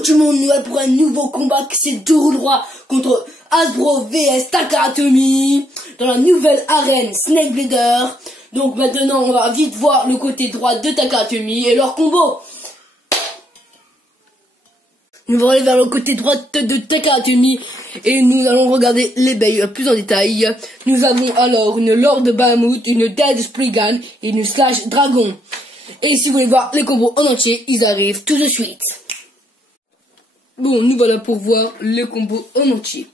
Yo tout le monde, nous voilà pour un nouveau combat qui c'est tout droit contre Hasbro vs Takara Tomy dans la nouvelle arène Snake Blader. Donc maintenant on va vite voir le côté droit de Takara Tomy et leur combo. Nous allons aller vers le côté droit de Takara Tomy et nous allons regarder les bails plus en détail. Nous avons alors une Lord Bahamut, une Dead Spriggan et une Slash Dragon. Et si vous voulez voir les combos en entier, ils arrivent tout de suite. Bon, nous voilà pour voir les combos en entier.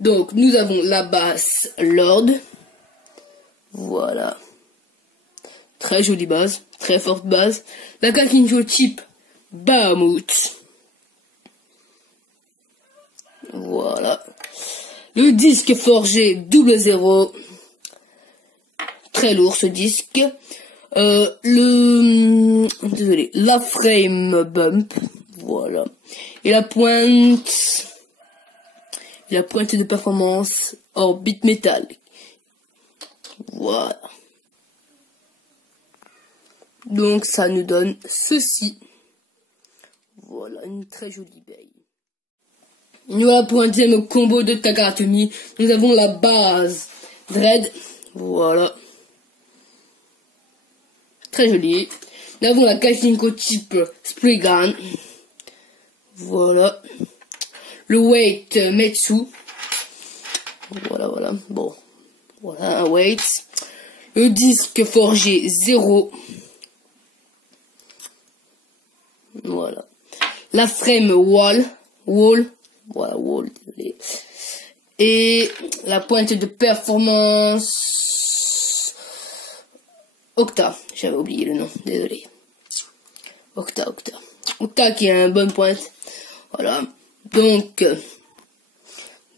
Donc, nous avons la base Lord. Voilà. Très jolie base, très forte base. La Kakinjo type Bahamut. Voilà. Le disque forgé double 0. Très lourd ce disque. La frame bump. Voilà. Et la pointe de performance Orbit Metal. Voilà. Donc ça nous donne ceci. Voilà, une très jolie baille. Nous voilà pour un deuxième combo de Takara Tomy. Nous avons la base Dread. Voilà. Très jolie. Nous avons la Kashinko type Spriggan. Voilà. Le weight Metsu. Voilà. Bon. Voilà un weight. Le disque forgé 0. Voilà. La frame wall. Voilà, wall, désolé. Et la pointe de performance Octa. J'avais oublié le nom, désolé. Octa qui a une bonne pointe. Voilà.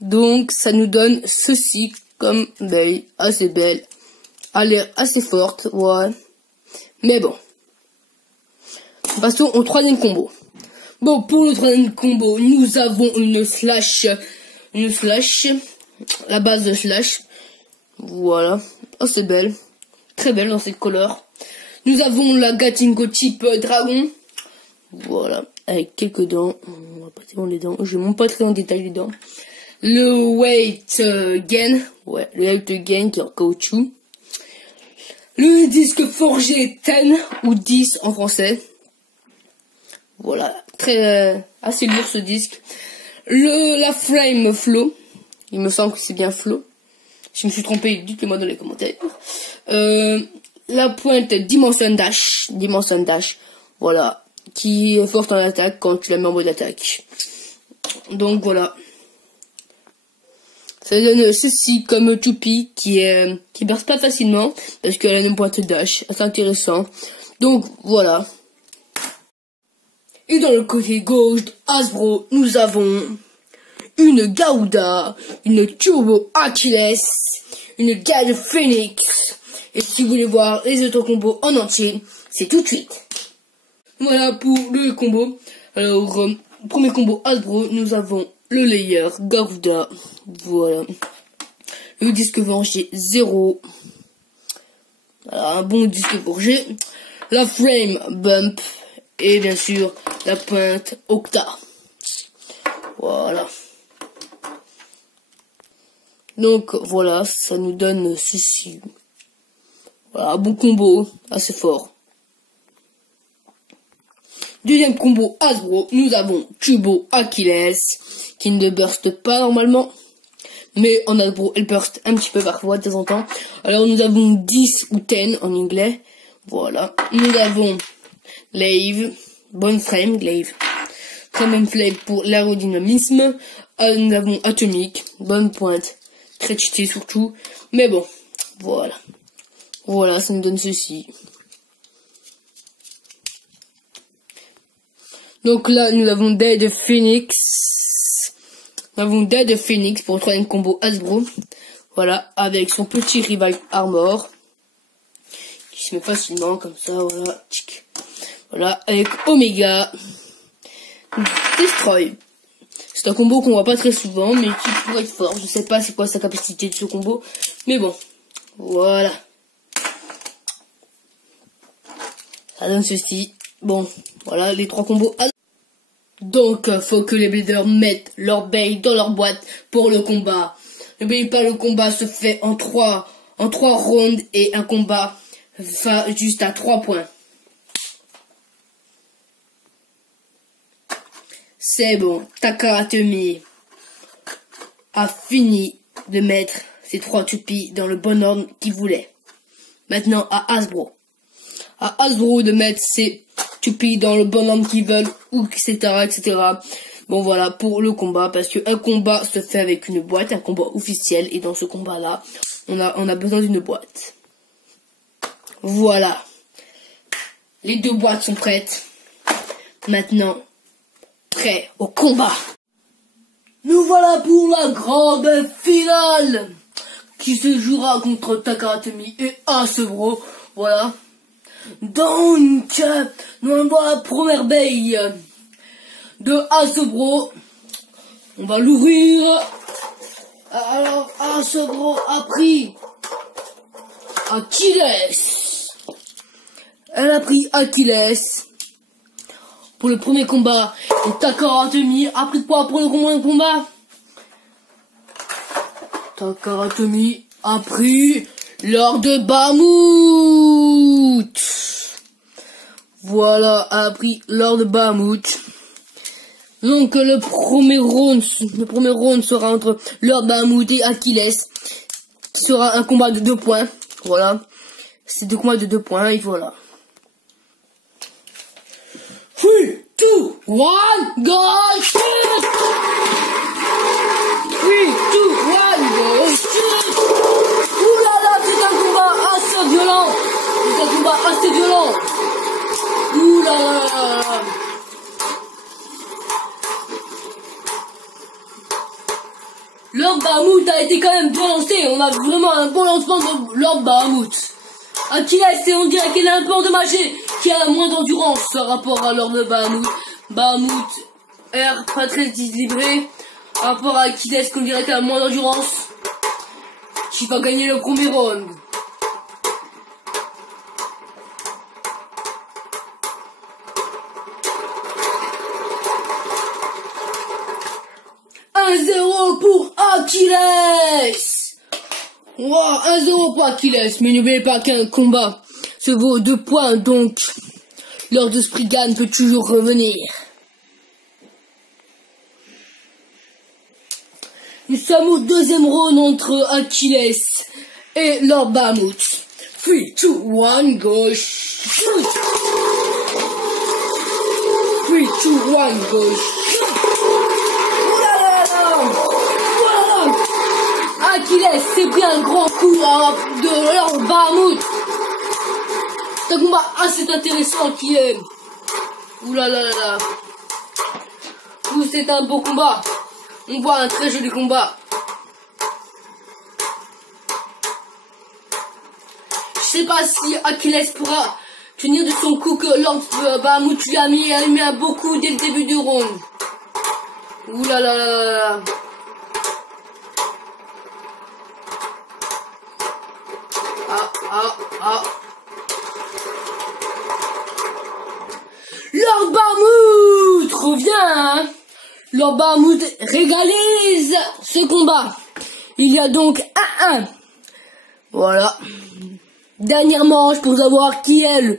Donc ça nous donne ceci comme baille assez belle. A l'air assez forte, ouais. Mais bon. Passons au troisième combo. Bon, pour le troisième combo, nous avons une slash, la base de slash. Voilà. Assez belle. Très belle dans cette couleur. Nous avons la Gatingo type dragon. Voilà. Avec quelques dents. On va pas tellement les dents. Je ne montre pas très en détail les dents. Le weight gain. Ouais, le weight gain qui est en caoutchouc. Le disque forgé 10 ou 10 en français. Voilà. Très, assez lourd ce disque. La frame flow. Il me semble que c'est bien flow. Si je me suis trompé, dites-le-moi dans les commentaires. La pointe Dimension Dash. Voilà. Qui est forte en attaque quand tu la mets en mode attaque. Donc voilà. Ça donne ceci comme Toupie qui burst pas facilement parce qu'elle a une pointe dash. C'est intéressant. Donc voilà. Et dans le côté gauche de Hasbro, nous avons une Gouda, une Turbo Achilles, une Gale Phoenix. Et si vous voulez voir les autres combos en entier, c'est tout de suite. Voilà pour le combo. Alors, premier combo Hasbro, nous avons le layer Gouda. Voilà. Le disque forgé 0. Voilà, un bon disque forgé. La frame bump. Et bien sûr, la pointe Octa. Voilà. Donc, voilà, ça nous donne ceci. Voilà, un bon combo, assez fort. Deuxième combo Hasbro, nous avons Turbo Achilles, qui ne burst pas normalement. Mais en Hasbro, elle burst un petit peu parfois, de temps en temps. Alors, nous avons 10 ou 10 en anglais. Voilà. Nous avons Glaive, bonne frame, Glaive. Très bonne frame pour l'aérodynamisme. Nous avons Atomique, bonne pointe. Très cheaté surtout. Mais bon, voilà. Voilà, ça nous donne ceci. Donc là, nous avons Dead Phoenix. Nous avons Dead Phoenix pour le troisième combo Hasbro. Voilà, avec son petit rival Armor. Qui se met facilement comme ça, voilà. Voilà, avec Omega. Destroy. C'est un combo qu'on voit pas très souvent, mais qui pourrait être fort. Je sais pas c'est quoi sa capacité de ce combo. Mais bon, voilà. Ça donne ceci. Bon, voilà les trois combos. Donc, faut que les builders mettent leur bait dans leur boîte pour le combat. N'oubliez pas, le combat se fait en trois rounds et un combat va juste à 3 points. C'est bon, Takatomi a fini de mettre ses 3 toupies dans le bon ordre qu'il voulait. Maintenant, à Hasbro. À Hasbro de mettre ses toupies dans le bon ordre qu'ils veulent, ou etc., etc. Bon, voilà, pour le combat, parce qu'un combat se fait avec une boîte, un combat officiel, et dans ce combat-là, on a besoin d'une boîte. Voilà. Les 2 boîtes sont prêtes. Maintenant, prêts au combat. Nous voilà pour la grande finale qui se jouera contre Takatomi et Hasbro. Voilà. Donc, nous allons voir la première baie de Hasbro. On va l'ouvrir. Alors, Hasbro a pris Achilles. Elle a pris Achilles pour le premier combat. Et Takatomi a pris quoi pour le combat? Takatomi a pris Lord Bahamut. Voilà, a pris Lord Bahamut. Donc le premier round sera entre Lord Bahamut et Achilles, qui sera un combat de 2 points. Voilà, c'est 2 combats de 2 points et voilà. 3, 2, 1, go shoot! 3, 2, 1, go shoot! Ouh là là, c'est un combat assez violent! C'est un combat assez violent! Ouh là là là là! Lord Bahamut a été quand même bien lancé. On a vraiment un bon lancement de Lord Bahamut. Achilles, on dirait qu'il est un peu endommagé, qui a moins d'endurance par rapport à Lord Bahamut. Bahamut est pas très équilibré par rapport à Achilles, qu'on dirait qu'il a moins d'endurance, qui va gagner le premier round. « 1-0 pour Achilles !» Wow, 1-0 pour Achilles, mais n'oubliez pas qu'un combat se vaut 2 points, donc Lord Spriggan peut toujours revenir. Nous sommes au 2e round entre Achilles et Lord Bahamut. 3, 2, 1, go shoot! 3, 2, 1, go shoot! Achilles s'est pris un grand coup de Lord Bahamut. C'est un combat assez intéressant qui est. Ouh là là là là. Ouh, c'est un beau combat. On voit un très joli combat. Je sais pas si Achilles pourra tenir de son coup que Lord Bahamut lui a mis un beau coup dès le début du round. Ouh là là là là. Lord Bahamut revient, hein. Lord Bahamut régalise ce combat. Il y a donc 1-1. Voilà. Dernière manche pour savoir qui est le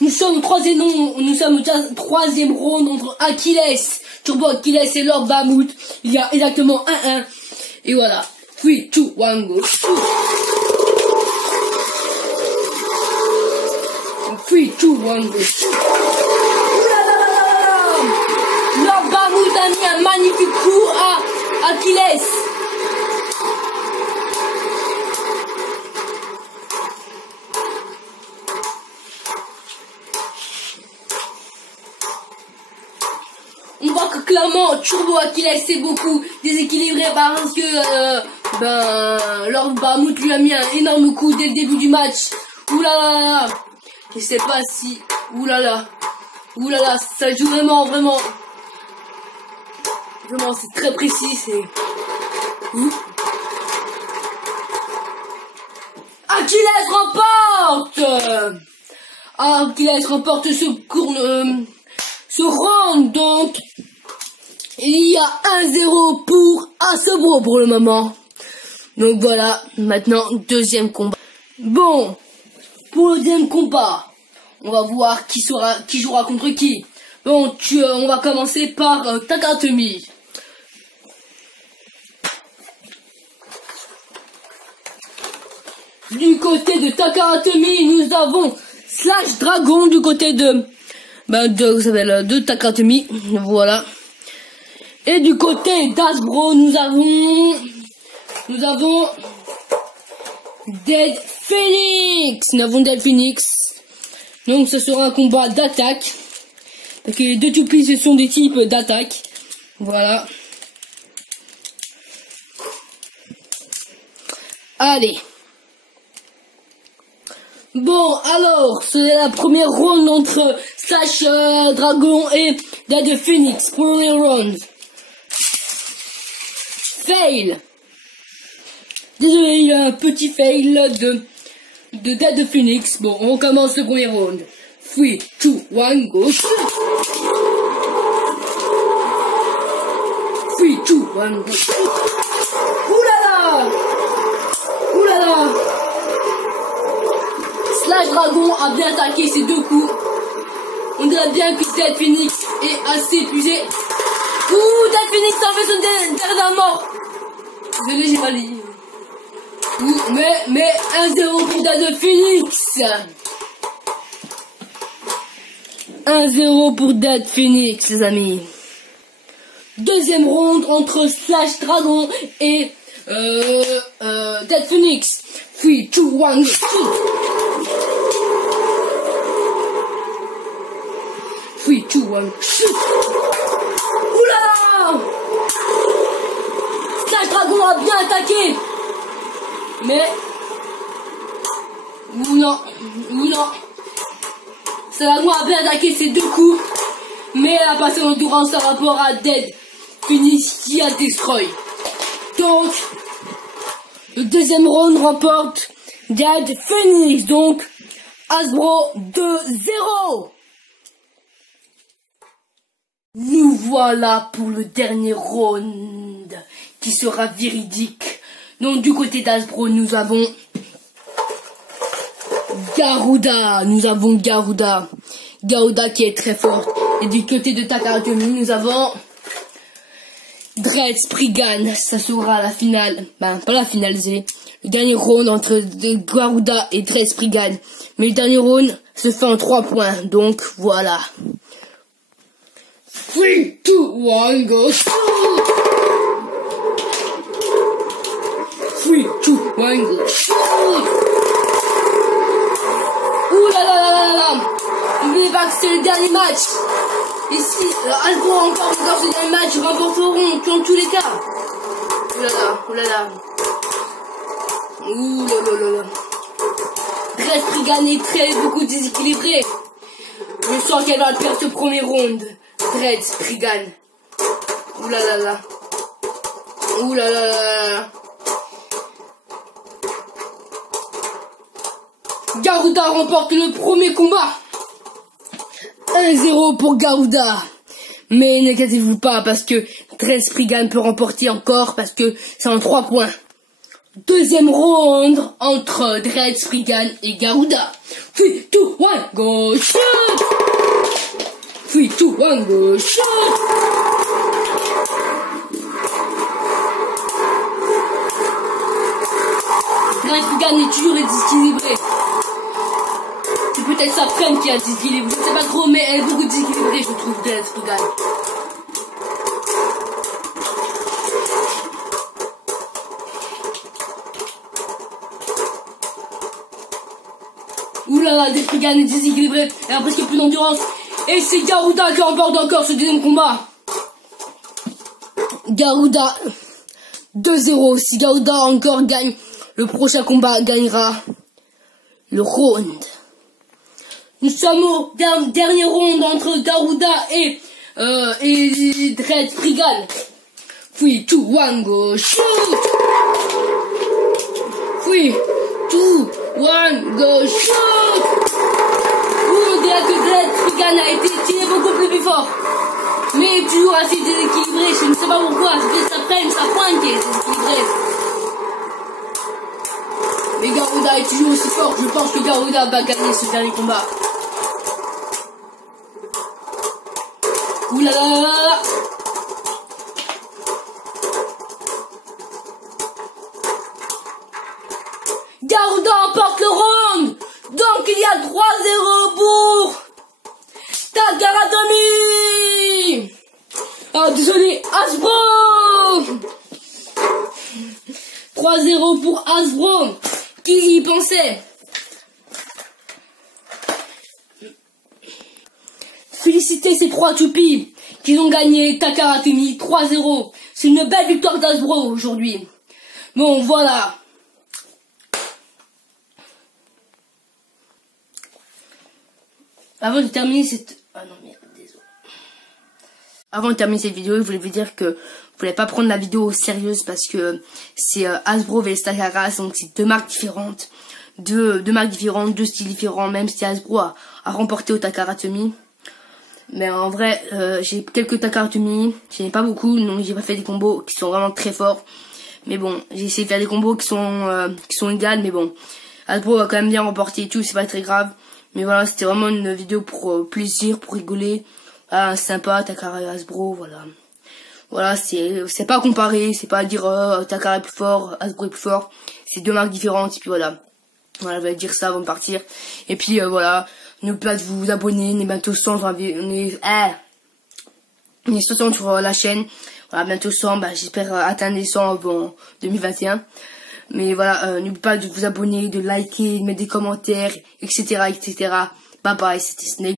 Nous sommes au 3e round entre Achilles, Turbo Achilles et Lord Bahamut. Il y a exactement 1-1. Et voilà. 3, 2, 1, go. 3, 2, 1, go. Lord Bahamut a mis un magnifique coup à Achilles. On voit que clairement Turbo Achilles est beaucoup déséquilibré parce que Lord Bahamut lui a mis un énorme coup dès le début du match. Oulala, je sais pas si oulala, ça joue vraiment c'est très précis, c'est Achilles remporte. Achilles remporte ce round, donc il y a 1-0 pour Asbro pour le moment. Donc voilà, maintenant deuxième combat. Bon, pour le deuxième combat, on va voir qui jouera contre qui. Bon, on va commencer par Takatomi. Du côté de Takatomi, nous avons Slash Dragon du côté de Takatomi, voilà. Et du côté d'Asbro, nous avons Dead Phoenix. Nous avons Dead Phoenix. Donc ce sera un combat d'attaque. Parce que les deux toupies, ce sont des types d'attaque. Voilà. Allez. Bon, alors, c'est la première round entre Slash Dragon et Dead Phoenix. Premier round. Fail. Désolé, il y a un petit fail de Dead Phoenix. Bon, on commence le premier round. 3, 2, 1, go. 3, 2, 1, go. Oulala! Oulala! Slash Dragon a bien attaqué ces deux coups. On dirait bien que Dead Phoenix est assez épuisé. Ouh, Dead Phoenix a fait son dernier mort. Désolé, j'ai mal dit. Mais 1-0 pour Dead Phoenix. 1-0 pour Dead Phoenix, les amis. Deuxième round entre Slash Dragon et Dead Phoenix. 3, 2, 1, shoot. 3, 2, 1, shoot. Oulala! Slash Dragon a bien attaqué. Mais... ou non. Slash Dragon a bien attaqué ces deux coups. Mais elle a passé en endurance par rapport à Dead Phoenix qui a destroy. Donc, le deuxième round remporte Dead Phoenix. Donc, Asbro 2-0. Nous voilà pour le dernier round qui sera véridique. Donc, du côté d'Asbro, nous avons Garuda. Garuda qui est très forte. Et du côté de Takatomi, nous avons Dread Spriggan. Ça sera la finale. Pas la finale, c'est le dernier round entre Garuda et Dread Spriggan. Mais le dernier round se fait en 3 points. Donc, voilà. 3, 2, 1, go. 3, 2, 1, go. Ouh là là là là là. N'oubliez pas que c'est le dernier match. Et si Asbro encore ce dernier match, remporteront dans tous les cas. Ouh là là, ouh là là. Ouh là là là là. Dread Spriggan est beaucoup déséquilibré. Je sens qu'elle va perdre ce premier round. Dread Spriggan. Ouh là là là. Ouh là là là là. Garuda remporte le premier combat. 1-0 pour Garuda. Mais n'inquiétez-vous pas parce que Dread Spriggan peut remporter encore parce que c'est en 3 points. Deuxième round entre Dread Spriggan et Garuda. 3, 2, 1, go shoot! 3, 2, 1, go shoot! Dread Spriggan est toujours déséquilibré. C'est peut-être sa frame qui a déséquilibré. Je sais pas trop, mais elle est beaucoup déséquilibrée, je trouve, Dread Spriggan. Oulala, Dread Spriggan est déséquilibré. Elle a presque plus d'endurance. Et c'est Garuda qui remporte encore ce deuxième combat. Garuda 2-0. Si Garuda encore gagne, le prochain combat gagnera le round. Nous sommes au dernier round entre Garuda et Dread Spriggan. 3, 2, 1, go shoot! 3, 2, one, go, shoot! On dirait que Dead Trigan a été tiré beaucoup plus fort. Mais toujours assez déséquilibré, je ne sais pas pourquoi, c'est peut-être sa prime, sa pointe qui est déséquilibrée. Mais Garuda est toujours aussi fort, je pense que Garuda va gagner ce dernier combat. Oulala! Garuda emporte le round! Donc il y a 3-0 pour Takaratomi! Ah désolé, Hasbro! 3-0 pour Hasbro! Qui y pensait? Félicitez ces 3 toupies qui ont gagné Takaratomi 3-0. C'est une belle victoire d'Hasbro aujourd'hui. Bon voilà. Avant de terminer cette... Ah non, merde, désolé. Avant de terminer cette vidéo, je voulais vous dire que vous voulez pas prendre la vidéo sérieuse parce que c'est Hasbro vs Takara, donc c'est deux marques différentes. Deux marques différentes, deux styles différents, même si Hasbro a remporté au Takaratomi. Mais en vrai, j'ai quelques Takaratomi, j'en ai pas beaucoup, donc j'ai pas fait des combos qui sont vraiment très forts. Mais bon, j'ai essayé de faire des combos qui sont égales, mais bon. Hasbro a quand même bien remporté et tout, c'est pas très grave. Mais voilà, c'était vraiment une vidéo pour plaisir, pour rigoler. Ah, sympa, Takara et Hasbro, voilà. Voilà, c'est pas comparé, c'est pas dire Takara est plus fort, Hasbro est plus fort. C'est deux marques différentes, et puis voilà. Voilà, je vais dire ça avant de partir. Et puis voilà, n'oubliez pas de vous abonner, on est bientôt 100, on est 60 sur la chaîne. Voilà, bientôt 100, bah, j'espère atteindre les 100 avant 2021. Mais voilà, n'oubliez pas de vous abonner, de liker, de mettre des commentaires, etc., etc. Bye bye, c'était Snake.